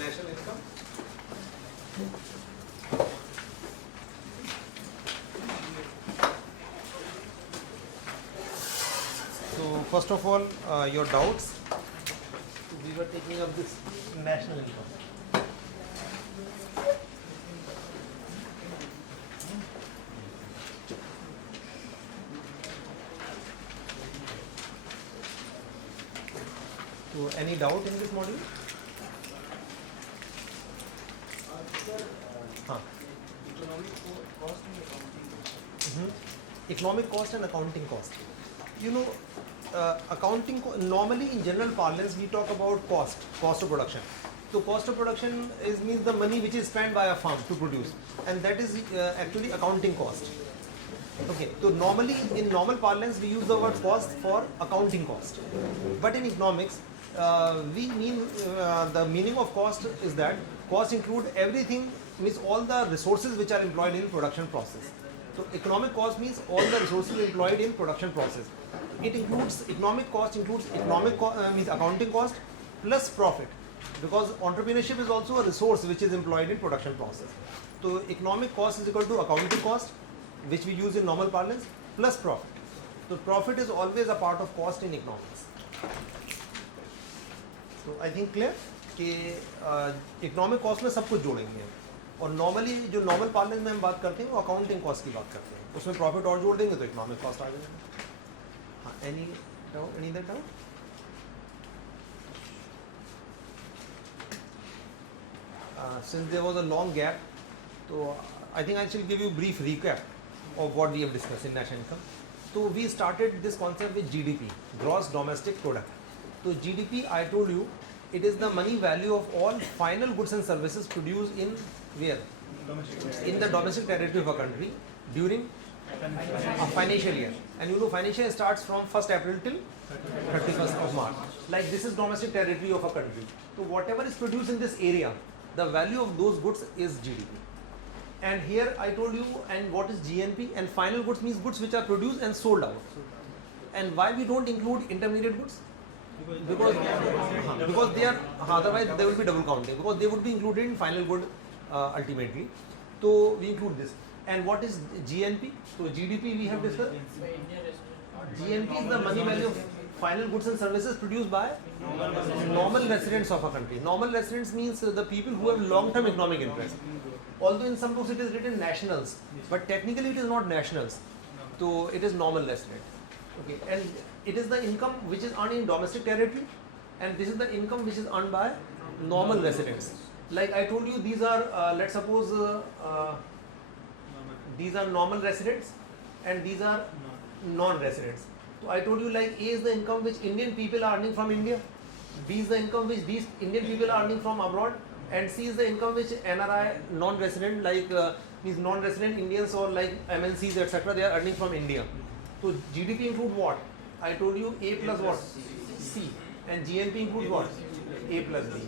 national income. So first of all, your doubts. We were taking up this national income. So any doubt in this module? Economic cost and accounting cost. You know, normally in general parlance we talk about cost of production. So cost of production means the money which is spent by a firm to produce, and that is actually accounting cost. Okay, so normally in normal parlance we use the word cost for accounting cost, but in economics we mean the meaning of cost is that cost include everything, means all the resources which are employed in production process. So economic cost means all the resources employed in production process. It includes economic cost means accounting cost plus profit, because entrepreneurship is also a resource which is employed in production process. So economic cost is equal to accounting cost, which we use in normal parlance, plus profit. So profit is always a part of cost in economics. So I think clear कि economic cost में सब कुछ जोड़ेंगे, और normally जो normal parlance में हम बात करते हैं वो अकाउंटिंग कॉस्ट की बात करते हैं, उसमें प्रॉफिट और जोड़ देंगे तो इकोनॉमिक कॉस्ट आ जाएगा. हाँ, any doubt, any other doubt? Since there was a long gap, so I think I shall give you a brief recap of what we have discussed in national income. So we started this concept with GDP, gross domestic product. So GDP, I told you, it is the money value of all final goods and services produced in where? In the domestic territory of a country during a financial year. And you know financial year starts from 1st April till 31st of March. Like this is domestic territory of a country. So whatever is produced in this area, the value of those goods is GDP. And here I told you, and what is GNP? And final goods means goods which are produced and sold out. And why we don't include intermediate goods? Because they are, otherwise there will be double counting, because they would be included in final good ultimately. So we include this. And what is GNP? So GDP we have discussed. GNP is the money value of final goods and services produced by normal residents of a country. Normal residents means the people who have long-term economic interest. Although in some books it is written nationals, but technically it is not nationals. So it is normal resident. Okay, and it is the income which is earned in domestic territory, and this is the income which is earned by normal residents. Like I told you, these are let's suppose these are normal residents and these are non-residents. So I told you, like A is the income which Indian people are earning from India, B is the income which these Indian people are earning from abroad, and C is the income which NRI non-resident, like these non-resident Indians or like MNCs etc. they are earning from India. So GDP include what? I told you A plus what? C. And GNP includes what? A plus B.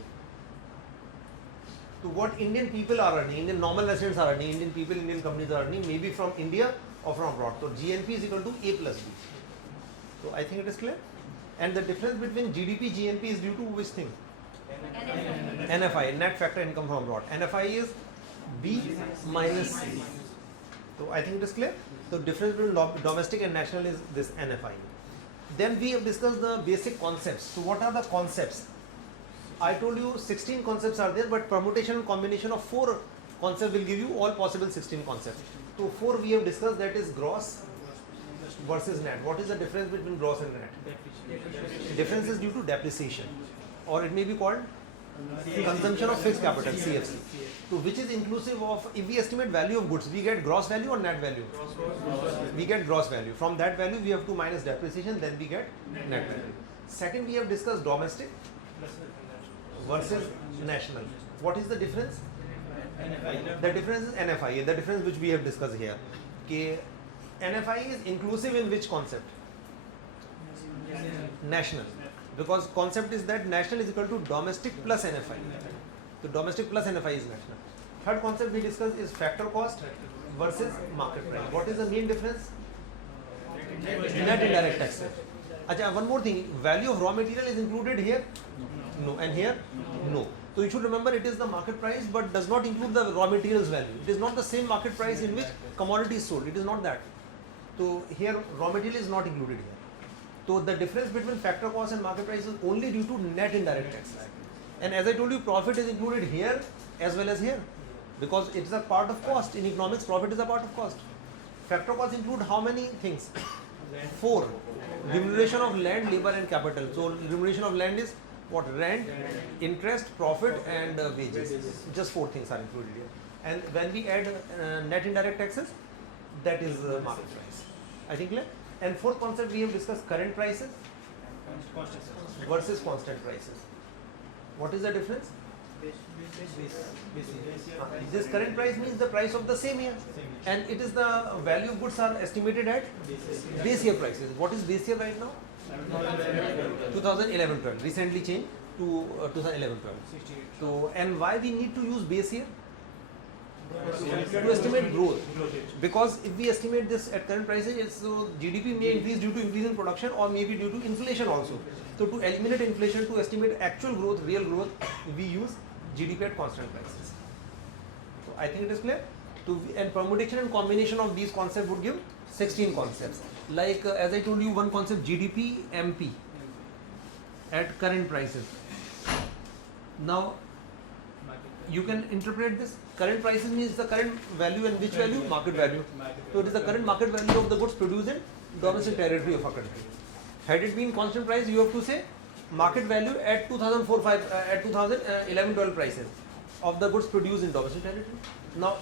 So what Indian people are earning, Indian normal residents are earning, Indian people, Indian companies are earning, maybe from India or from abroad. So GNP is equal to A plus B. So I think it is clear. And the difference between GDP, GNP is due to which thing? NFI, net factor income from abroad. NFI is B minus C. So I think it is clear. So difference between domestic and national is this NFI. Then we have discussed the basic concepts. So what are the concepts? I told you 16 concepts are there, but permutation and combination of 4 concepts will give you all possible 16 concepts. So 4 we have discussed, that is gross versus net. What is the difference between gross and net? Difference is due to depreciation, or it may be called consumption of fixed capital, CFC. So which is inclusive of, if we estimate value of goods, we get gross value or net value? We get gross value. From that value we have to minus depreciation, then we get net value. Second, we have discussed domestic versus national. What is the difference? The difference is NFI, the difference which we have discussed here. Okay. NFI is inclusive in which concept? National. Because concept is that national is equal to domestic plus NFI. So domestic plus NFI is national. Third concept we discussed is factor cost versus market price. What is the main difference? Net indirect taxes. Acha, one more thing, value of raw material is included here? No. And here? No. So you should remember it is the market price but does not include the raw materials value. It is not the same market price in which commodity is sold. It is not that. So here raw material is not included here. So the difference between factor cost and market price is only due to net indirect tax. And as I told you, profit is included here as well as here because it is a part of cost. In economics, profit is a part of cost. Factor costs include how many things? 4. Remuneration of land, labor and capital. So remuneration of land is what? Rent, interest, profit and wages. Just 4 things are included here. And when we add net indirect taxes, that is market price. I think clear? And fourth concept we have discussed, current prices versus constant prices. What is the difference? This current price means the price of the same year, and it is the value of goods are estimated at base year prices. What is base year right now? 2011-12. Recently changed to 2011-12. So, and why we need to use base year? To estimate growth, because if we estimate this at current prices, it's so GDP may increase due to increase in production or maybe due to inflation also. So to eliminate inflation, to estimate actual growth, real growth, we use GDP at constant prices. So I think it is clear. And permutation and combination of these concepts would give 16 concepts. Like as I told you, one concept GDP MP at current prices. Now you can interpret this. Current prices means the current value, and which value? Market value. So it is the current market value of the goods produced in domestic territory of a country. Had it been constant price, you have to say market value at 2011-12 prices of the goods produced in domestic territory. Now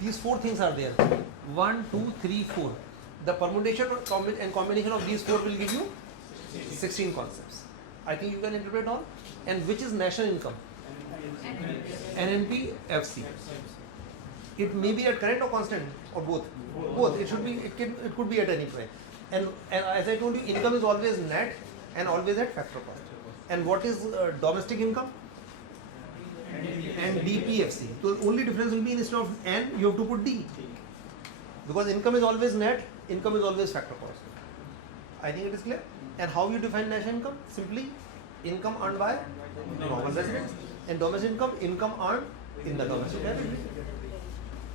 these 4 things are there. 1, 2, 3, 4. The permutation and combination of these 4 will give you 16 concepts. I think you can interpret all. And which is national income? NNP FC. It may be at current or constant or both. Both. It should be. It could be at any price. And as I told you, income is always net and always at factor cost. And what is domestic income? And DPFC. So the only difference will be instead of N, you have to put D. Because income is always net, income is always factor cost. I think it is clear. And how you define national income? Simply income earned by normal residents. And domestic income, income earned in the domestic territory.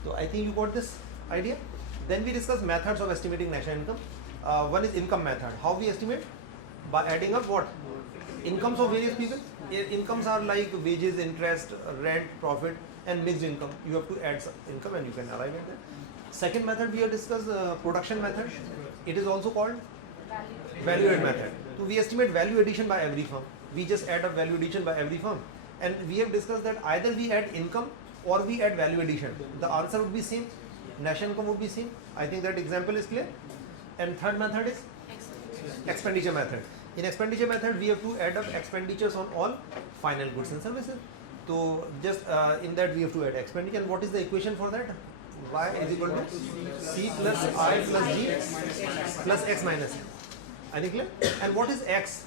So I think you got this idea. Then we discuss methods of estimating national income. One is income method. How we estimate? By adding up what? Incomes of various people. Incomes are like wages, interest, rent, profit and mixed income. You have to add some income and you can arrive at that. Second method we have discussed, production method. It is also called value add method. So we estimate value addition by every firm. We just add up value addition by every firm. And we have discussed that either we add income or we add value addition. The answer would be same. National income would be same. I think that example is clear. And third method is expenditure method. In expenditure method, we have to add up expenditures on all final goods and services. So just in that we have to add expenditure. And what is the equation for that? Y is equal to C plus I plus G plus X minus M. I think clear? And what is X?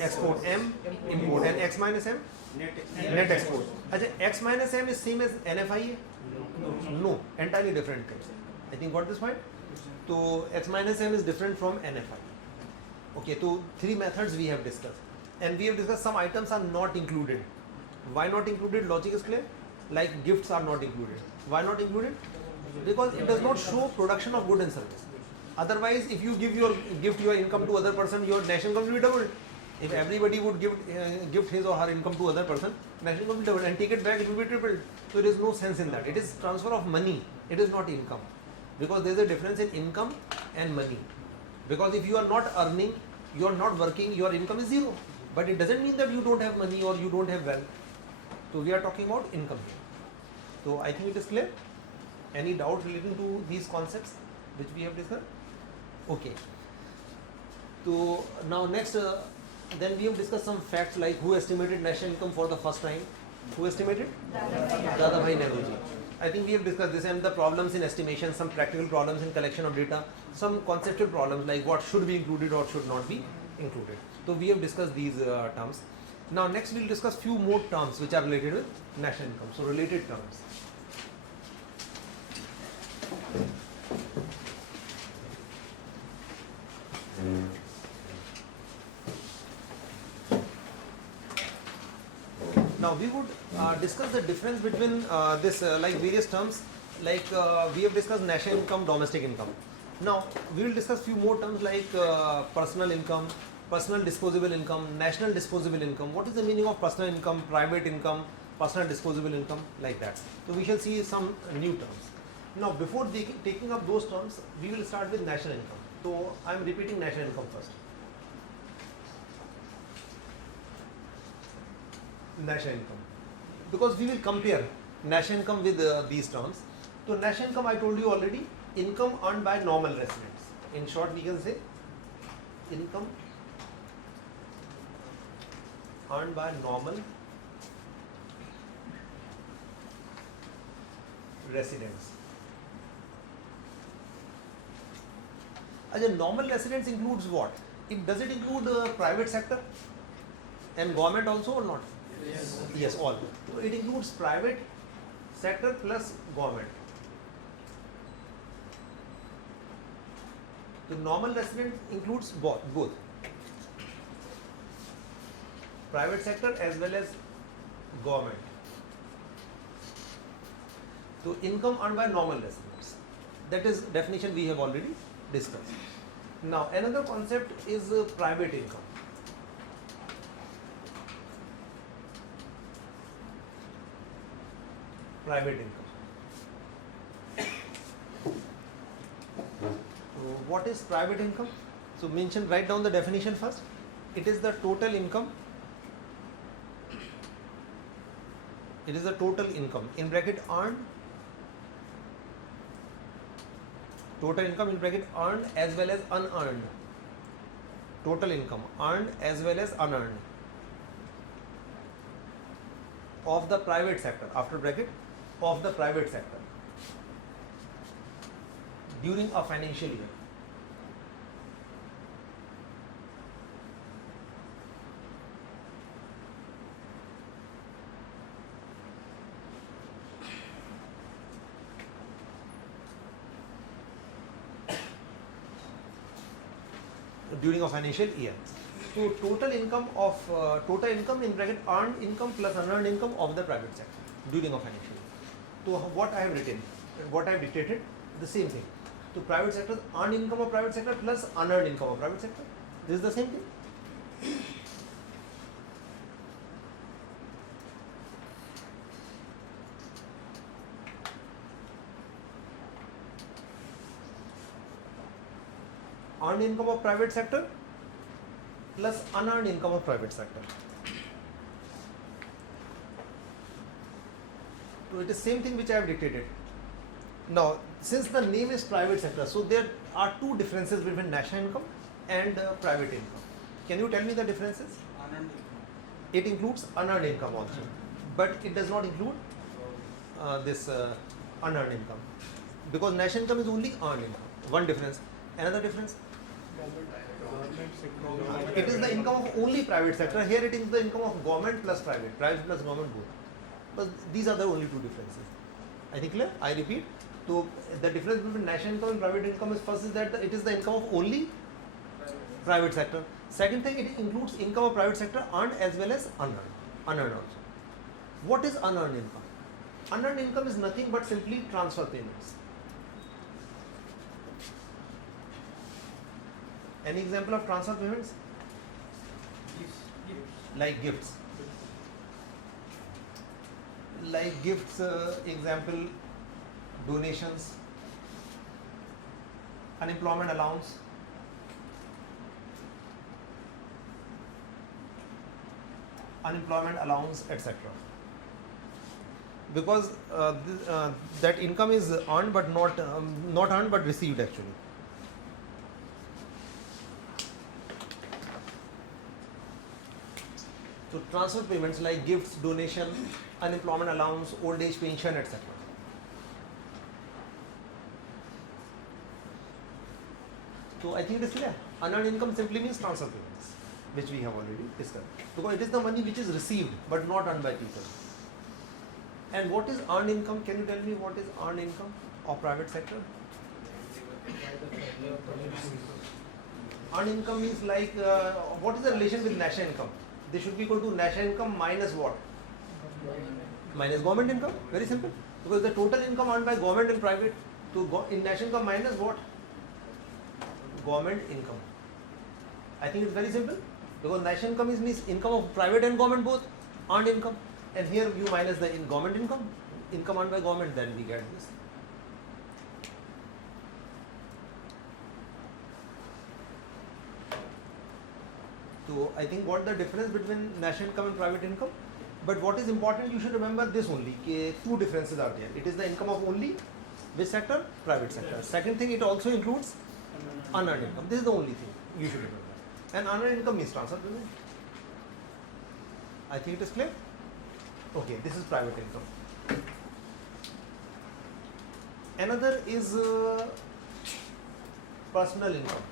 Export. M import. And X minus M? Net export. X minus M is same as NFIA? No, entirely different things. I think got this point? So X minus M is different from NFIA. Okay, so 3 methods we have discussed. And we have discussed some items are not included. Why not included? Logic is clear. Like gifts are not included. Why not included? Because it does not show production of good and service. Otherwise, if you give your income to other person, your national income will be doubled. If everybody would give his or her income to other person, national income will be doubled and take it back, it will be tripled. So there is no sense in that. It is transfer of money. It is not income. Because there is a difference in income and money. Because if you are not earning, you are not working, your income is 0. But it doesn't mean that you don't have money or you don't have wealth. So we are talking about income here. So I think it is clear. Any doubt relating to these concepts which we have discussed? Okay. So now next, then we have discussed some facts like who estimated national income for the first time. Who estimated? Dadabhai Nehruji. I think we have discussed this and the problems in estimation, some practical problems in collection of data, some conceptual problems like what should be included or should not be included. So we have discussed these terms. Now next we will discuss few more terms which are related with national income. So related terms. Now we would discuss the difference between this like various terms, like we have discussed national income, domestic income. Now we will discuss few more terms like personal income, personal disposable income, national disposable income. What is the meaning of personal income, private income, personal disposable income, like that. So we shall see some new terms. Now before taking up those terms, we will start with national income. So I am repeating national income first. National income, because we will compare national income with these terms. So national income, I told you already, income earned by normal residents. In short, we can say income earned by normal residents. As a normal residents includes what? Does it include private sector and government also or not? Yes. Yes, all. So it includes private sector plus government. The normal resident includes both private sector as well as government. So income earned by normal residents. That is definition we have already discussed. Now another concept is private income. Private income. So what is private income? So write down the definition first. It is the total income. It is the total income in bracket earned. Total income in bracket earned as well as unearned. Total income earned as well as unearned of the private sector, after bracket, of the private sector during a financial year. During a financial year. So total income in bracket earned income plus unearned income of the private sector during a financial year. So what I have written, what I have dictated, the same thing. So private sector, earned income of private sector plus unearned income of private sector. This is the same thing. Earned income of private sector plus unearned income of private sector. So it is same thing which I have dictated. Now, since the name is private sector, so there are two differences between national income and private income. Can you tell me the differences? Unearned income. It includes unearned income also, but it does not include this unearned income, because national income is only earned income. One difference. Another difference. It is the income of only private sector. Here it is the income of government plus private plus government both. But these are the only two differences. I think clear? I repeat. So the difference between national income and private income is, first is that it is the income of only private sector. Second thing, it includes income of private sector earned as well as unearned also. What is unearned income? Unearned income is nothing but simply transfer payments. Any example of transfer payments? Like gifts. Like gifts, example, donations, unemployment allowance, etc. Because that income is earned but not earned but received actually. So transfer payments like gifts, donation, unemployment allowance, old age pension, etc. So I think it is clear. Unearned income simply means transfer payments, which we have already discussed. Because it is the money which is received but not earned by people. And what is earned income? Can you tell me what is earned income of private sector? Earned income means like what is the relation with national income? They should be equal to national income minus what? minus government income. Very simple. Because the total income earned by government and private. So in national income minus what? Government income. I think it's very simple. Because national income is means income of private and government both, earned income. And here you minus the government income earned by government, then we get this. So I think what the difference between national income and private income. But what is important, you should remember this only, two differences are there. It is the income of only which sector? Private sector. Second thing, it also includes unearned income. This is the only thing you should remember. And unearned income means transfer payment. I think it is clear? Okay, this is private income. Another is personal income.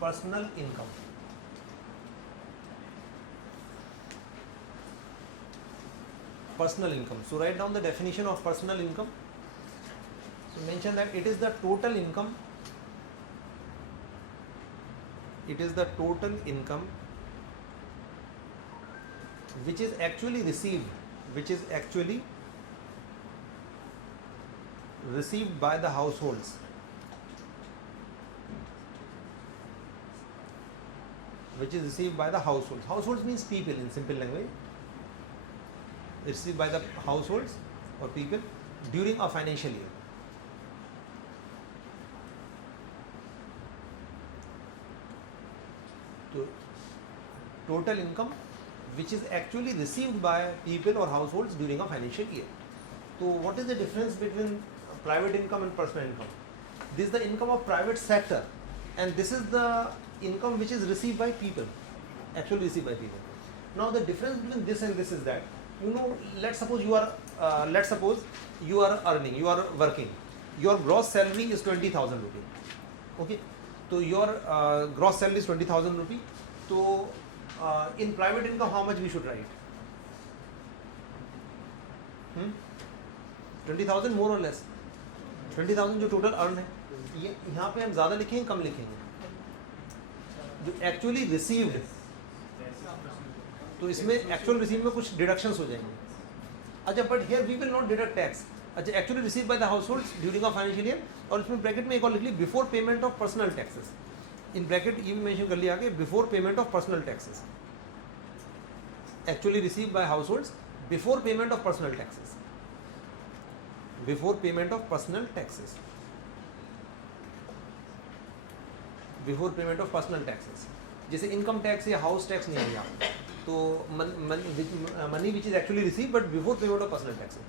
Personal income. Personal income. So write down the definition of personal income. So mention that it is the total income. It is the total income which is actually received, by the households. Which is received by the households. Households means people in simple language. Received by the households or people during a financial year. So, total income which is actually received by people or households during a financial year. So what is the difference between private income and personal income? This is the income of private sector, and this is the income which is received by people, actually received by people. Now the difference between this and this is that, let's suppose you are earning, you are working, your gross salary is 20,000 rupee. Okay, so your gross salary is 20,000 rupee. So in private income, how much we should write? 20,000 more or less. 20,000 जो total earn है, यहाँ पे हम ज़्यादा लिखेंगे कम लिखेंगे? जो actually received, तो इसमें actual received में कुछ deductions हो जाएंगे. अच्छा, but here we will not deduct tax. अच्छा, actually received by the households during a financial year, और इसमें bracket में एक और लिख ली before payment of personal taxes. In bracket ये भी mention कर लिया आगे before payment of personal taxes. Actually received by households before payment of personal taxes. Before payment of personal taxes. Before payment of personal taxes. जैसे income tax या house tax नहीं है यहाँ, तो money which is actually received but before payment of personal taxes.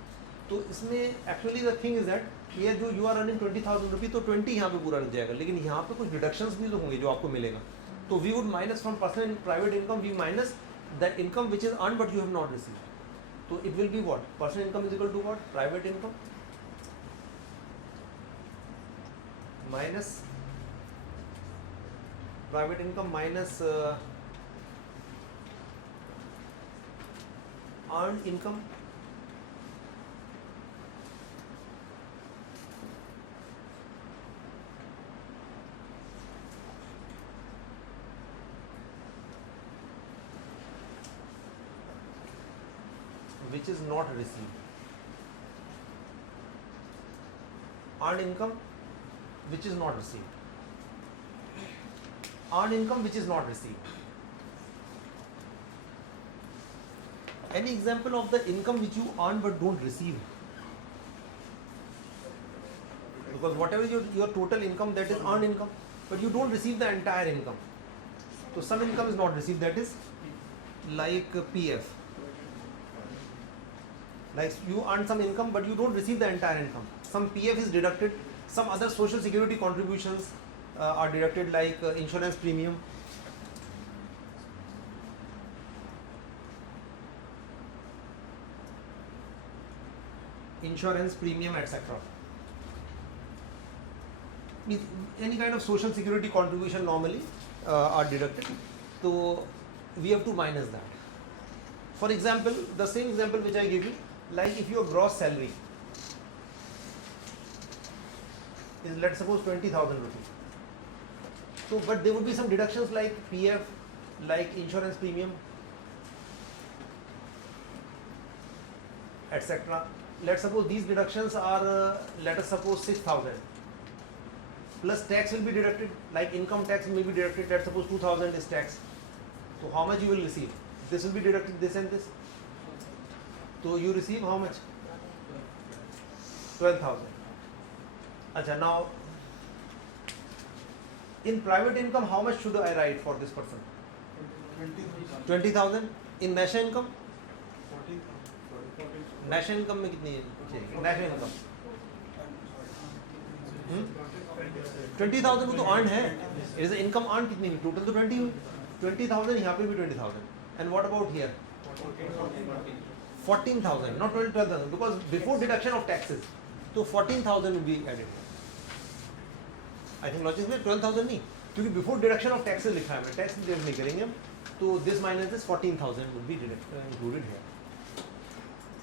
तो इसमें actually the thing is that ये जो you are earning 20,000 रुपये, तो 20 यहाँ पे पूरा लग जाएगा, लेकिन यहाँ पे कुछ deductions भी तो होंगे जो आपको मिलेगा. तो we would minus from personal and private income, we minus the income which is earned but you have not received. So it will be what? Personal income is equal to what? Private income minus private income minus earned income which is not received. Earned income which is not received. Earned income which is not received. Any example of the income which you earn but don't receive? Because whatever your total income, that is earned income, but you don't receive the entire income. So some income is not received, that is like PF. Like you earn some income but you don't receive the entire income. Some PF is deducted, some other social security contributions are deducted, like insurance premium. Insurance premium, etc. Any kind of social security contribution normally are deducted. So we have to minus that. For example, the same example which I give you, like if your gross salary is, let's suppose 20,000 rupees. So, but there would be some deductions like PF, like insurance premium, etc. Let's suppose these deductions are, let us suppose 6,000. Plus tax will be deducted, like income tax will be deducted. Let's suppose 2,000 is tax. So how much you will receive? This will be deducted, this and this. So you receive how much? 12,000. Acha, now in private income, how much should I write for this person? 20,000. In national income? National income में कितनी है? National income 20,000 वो तो earned है. It is the income earned कितनी हुई? Total तो 20 हुई. 20,000 यहाँ पे भी 20,000. And what about here? 14,000, not 12,000, because before deduction of taxes, so 14,000 will be added. I think logic में 12,000 नहीं, क्योंकि before deduction of taxes लिखा है, मैं tax deduct नहीं करेंगे हम, तो this minus this 14,000 would be included here.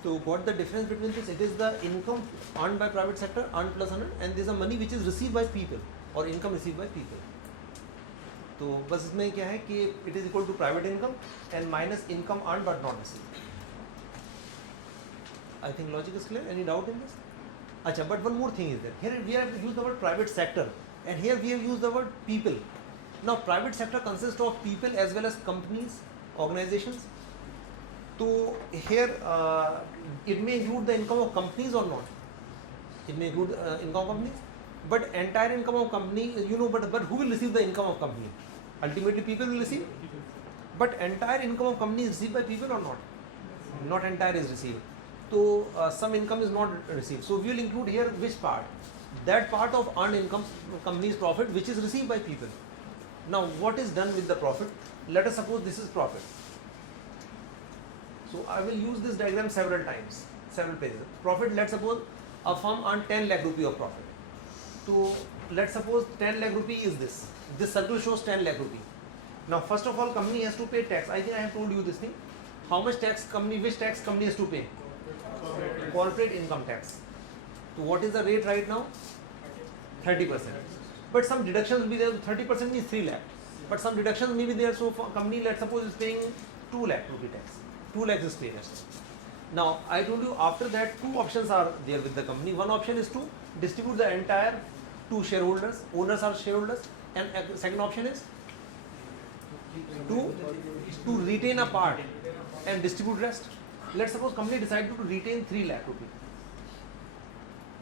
So what the difference between this? It is the income earned by private sector, earned plus earned, and this is the money which is received by people or income received by people. तो बस इसमें क्या है कि it is equal to private income and minus income earned but not received. I think logic is clear. Any doubt in this? Acha, but one more thing is there. Here we have used the word private sector, and here we have used the word people. Now private sector consists of people as well as companies, organizations. So here it may include the income of companies or not. It may include income of companies, but entire income of company, you know, but who will receive the income of company? Ultimately people will receive. But entire income of company is received by people or not? Not entire is received. So some income is not received. So we will include here which part? That part of earned income, company's profit, which is received by people. Now what is done with the profit? Let us suppose this is profit. So I will use this diagram several times, several pages. Profit, let's suppose a firm earned 10 lakh rupee of profit. So let's suppose 10 lakh rupee is this. This circle shows 10 lakh rupee. Now first of all, company has to pay tax. I think I have told you this thing. How much tax company, which tax company has to pay? Corporate income tax. So what is the rate right now? 30%. But some deductions will be there. 30% means 3 lakh. But some deductions may be there. So for company, let's suppose is paying 2 lakh rupee tax. 2 lakhs is paid. Now I told you after that 2 options are there with the company. One option is to distribute the entire to shareholders. Owners are shareholders. And second option is to retain a part and distribute rest. Let's suppose company decided to retain 3 lakh rupee.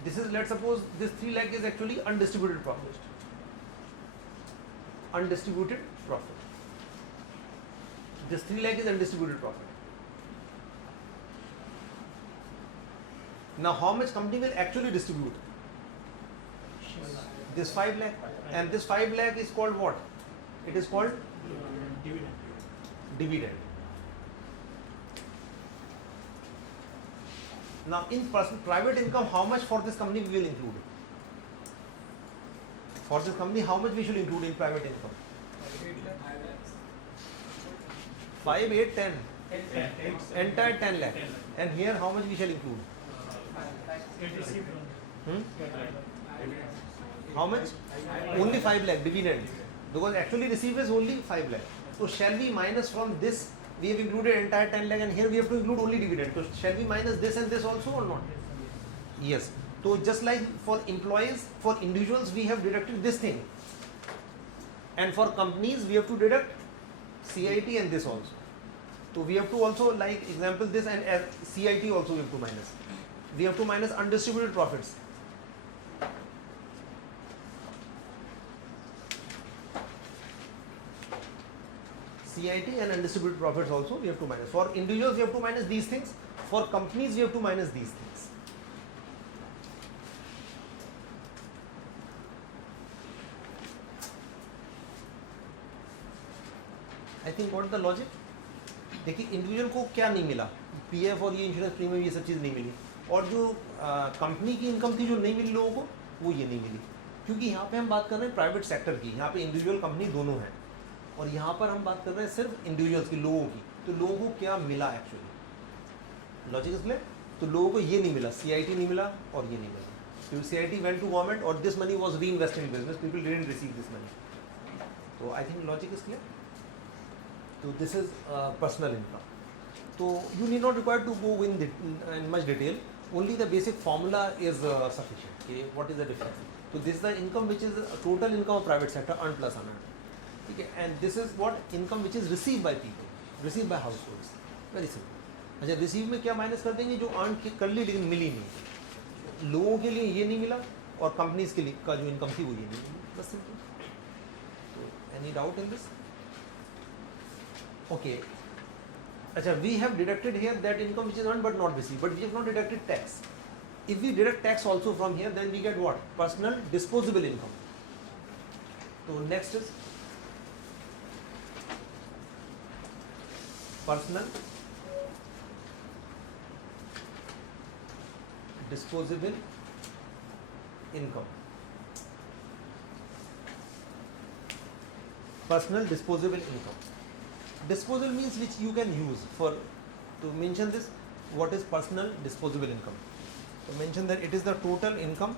This is, let's suppose this 3 lakh is actually undistributed profit. Undistributed profit. This 3 lakh is undistributed profit. Now how much company will actually distribute? This 5 lakh. And this 5 lakh is called what? It is called dividend. Now in private income, how much for this company we will include? For this company, how much we should include in private income? 5, 8, 10. Entire 10 lakh. And here how much we shall include? How much? Only 5 lakh dividend. Because actually received is only 5 lakh. So shall we minus from this? We have included entire 10 lakh and here we have to include only dividend. So shall we minus this and this also or not? Yes. So just like for employees, for individuals we have deducted this thing. And for companies we have to deduct CIT and this also. So we have to also, like example this, and CIT also we have to minus. We have to minus undistributed profits. CIT and undistributed profits also we have to minus. For individuals we have to minus these things. For companies we have to minus these things. I think what is the logic? देखिए individual को क्या नहीं मिला, PF और ये insurance premium ये सब चीज़ नहीं मिली, और जो कंपनी की इनकम थी जो नहीं मिली लोगों को, वो ये नहीं मिली, क्योंकि यहाँ पे हम बात कर रहे हैं प्राइवेट सेक्टर की, यहाँ पे इंडिविजुअल कंपनी दोनों हैं, और यहाँ पर हम बात कर रहे हैं सिर्फ इंडिविजुअल्स की, लोगों की. तो लोगों को क्या मिला एक्चुअली? Logic is clear? तो लोगों को ये नहीं मिला, सीआईटी नहीं मिला और ये नहीं मिला, क्योंकि सीआईटी वेंट टू गवर्नमेंट और दिस मनी वाज री invested in business, people didn't receive this money. So I think logic is clear. So this is personal income. So you need not require to go in much detail. Only the basic formula is sufficient. Okay? What is the difference? So this is the income which is total income of private sector earned plus unearned. Okay? And this is what income which is received by people, received by households. Very simple. अच्छा receive में क्या minus कर देंगे जो earn कर ली लेकिन मिली नहीं, लोगों के लिए ये नहीं मिला और कंपनीज के लिए का जो इनकम थी वो ये नहीं मिली, बस simple. Any doubt in this? Okay. अच्छा, we have deducted here that income which is earned but not received, but we have not deducted tax. If we deduct tax also from here, then we get what? Personal disposable income. So next is personal disposable income. Personal disposable income. Disposable means which you can use for, to mention this, what is personal disposable income? To mention that it is the total income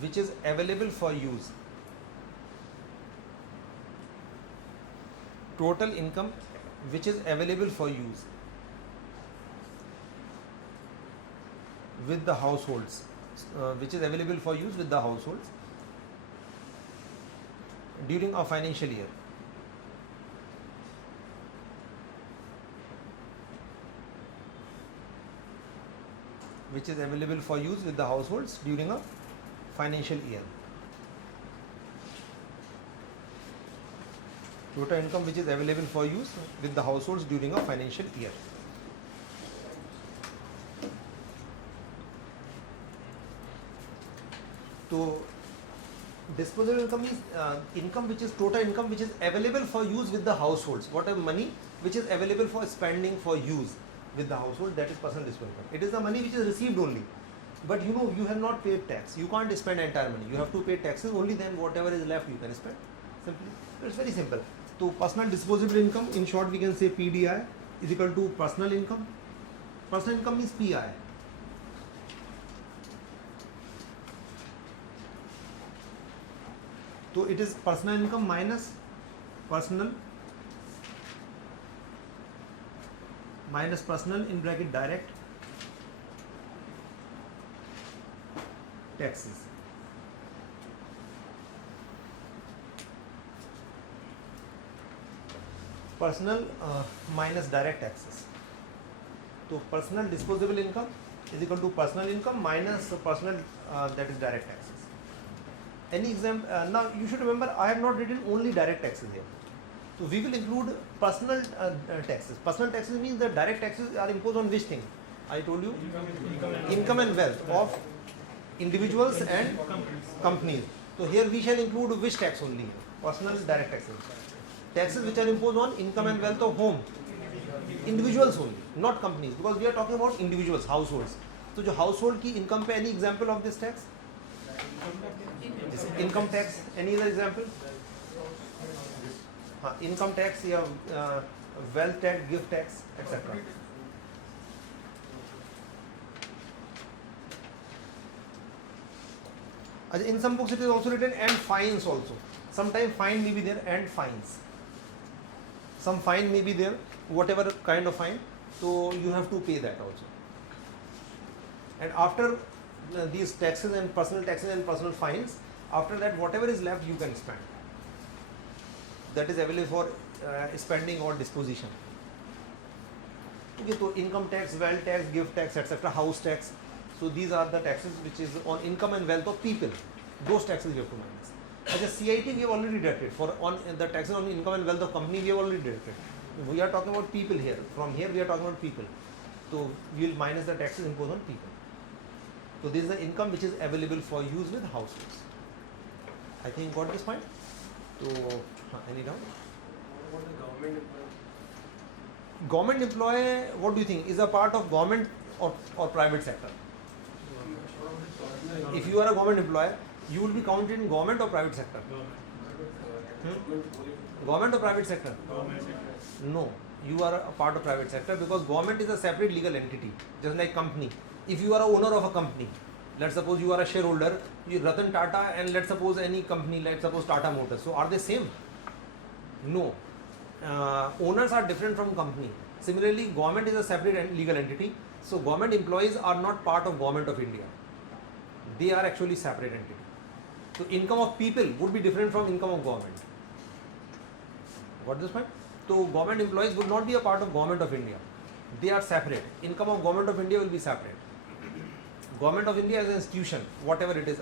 which is available for use. Total income which is available for use with the households, which is available for use with the households during a financial year. Which is available for use with the households during a financial year. Total income which is available for use with the households during a financial year. So disposable income is income which is total income which is available for use with the households. What are money which is available for spending for use with the household, that is personal disposable income. It is the money which is received only, but you know you have not paid tax. You can't spend entire money. You have to pay taxes only. Then whatever is left you can spend. Simply, it's very simple. So personal disposable income, in short, we can say PDI is equal to personal income. Personal income means PI. So it is personal income minus personal in bracket direct taxes. Personal minus direct taxes. So personal disposable income is equal to personal income minus personal that is direct taxes. Any example? Now you should remember I have not written only direct taxes here. So we will include personal taxes. Personal taxes means the direct taxes are imposed on which thing? I told you income and wealth of individuals and companies. So here we shall include which tax only? Personal direct taxes. Taxes which are imposed on income and wealth of whom? Individuals only, not companies, because we are talking about individuals, households. So जो household की income पे any example of this tax? Income tax. Any other example? Income tax या wealth tax, gift tax, etc. In some books it is also written and fines also. Sometimes fine may be there and fines. Some fine may be there, whatever kind of fine, so you have to pay that also. And after these taxes and personal fines, after that whatever is left you can spend. That is available for spending or disposition. Okay, so income tax, wealth tax, gift tax, etc., house tax. So these are the taxes which is on income and wealth of people. Those taxes you have to minus. As a CIT we have already deducted. For on the taxes on income and wealth of company we have already deducted. We are talking about people here. From here we are talking about people. So we will minus the taxes imposed on people. So this is the income which is available for use with households. I think you got this point. So any doubt? What about the government employee? Government employee, what do you think, is a part of government or private sector? If you are a government employee, you will be counted in government or private sector? Government or private sector? No, you are a part of private sector because government is a separate legal entity, just like company. If you are a owner of a company, Let's suppose you are a shareholder, you Ratan Tata, and let's suppose any company, let's suppose Tata Motors. So are they same? No. Owners are different from company. Similarly, government is a separate legal entity. So government employees are not part of government of India. They are actually separate entity. So income of people would be different from income of government. Got this point? So government employees would not be a part of government of India. They are separate. Income of government of India will be separate. Government of India as an institution, whatever it is.